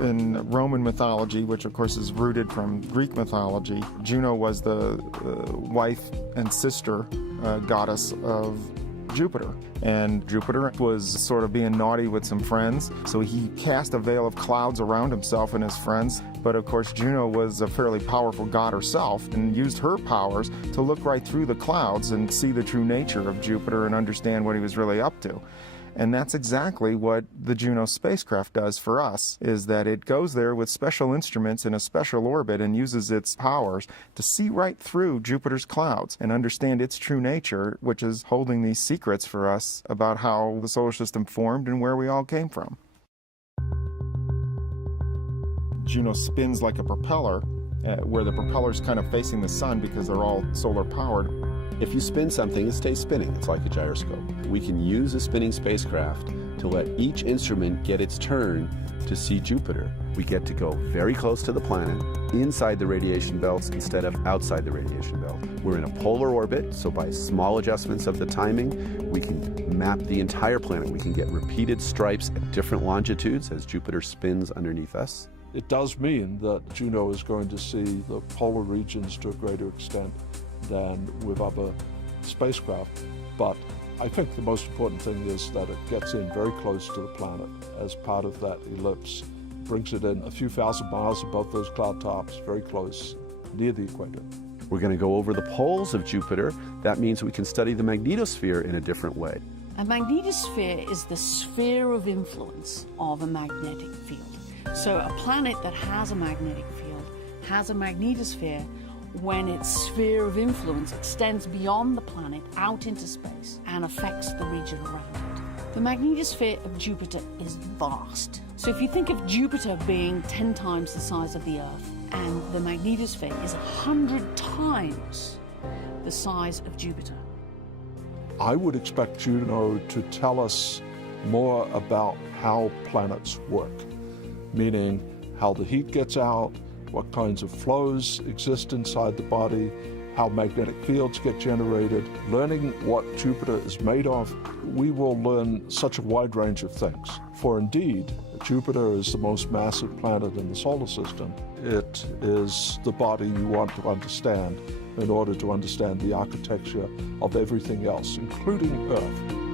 In Roman mythology, which of course is rooted from Greek mythology, Juno was the wife and sister goddess of Jupiter. And Jupiter was sort of being naughty with some friends, so he cast a veil of clouds around himself and his friends. But of course, Juno was a fairly powerful god herself and used her powers to look right through the clouds and see the true nature of Jupiter and understand what he was really up to. And that's exactly what the Juno spacecraft does for us, is that it goes there with special instruments in a special orbit and uses its powers to see right through Jupiter's clouds and understand its true nature, which is holding these secrets for us about how the solar system formed and where we all came from. Juno spins like a propeller, where the propeller's kind of facing the sun because they're all solar powered. If you spin something, it stays spinning. It's like a gyroscope. We can use a spinning spacecraft to let each instrument get its turn to see Jupiter. We get to go very close to the planet, inside the radiation belts instead of outside the radiation belt. We're in a polar orbit, so by small adjustments of the timing, we can map the entire planet. We can get repeated stripes at different longitudes as Jupiter spins underneath us. It does mean that Juno is going to see the polar regions to a greater extent than with other spacecraft. But I think the most important thing is that it gets in very close to the planet as part of that ellipse, brings it in a few thousand miles above those cloud tops, very close, near the equator. We're going to go over the poles of Jupiter. That means we can study the magnetosphere in a different way. A magnetosphere is the sphere of influence of a magnetic field. So a planet that has a magnetic field has a magnetosphere when its sphere of influence extends beyond the planet out into space and affects the region around it. The magnetosphere of Jupiter is vast. So if you think of Jupiter being 10 times the size of the Earth, and the magnetosphere is 100 times the size of Jupiter. I would expect Juno to tell us more about how planets work, meaning how the heat gets out, what kinds of flows exist inside the body, how magnetic fields get generated. Learning what Jupiter is made of, we will learn such a wide range of things. For indeed, Jupiter is the most massive planet in the solar system. It is the body you want to understand in order to understand the architecture of everything else, including Earth.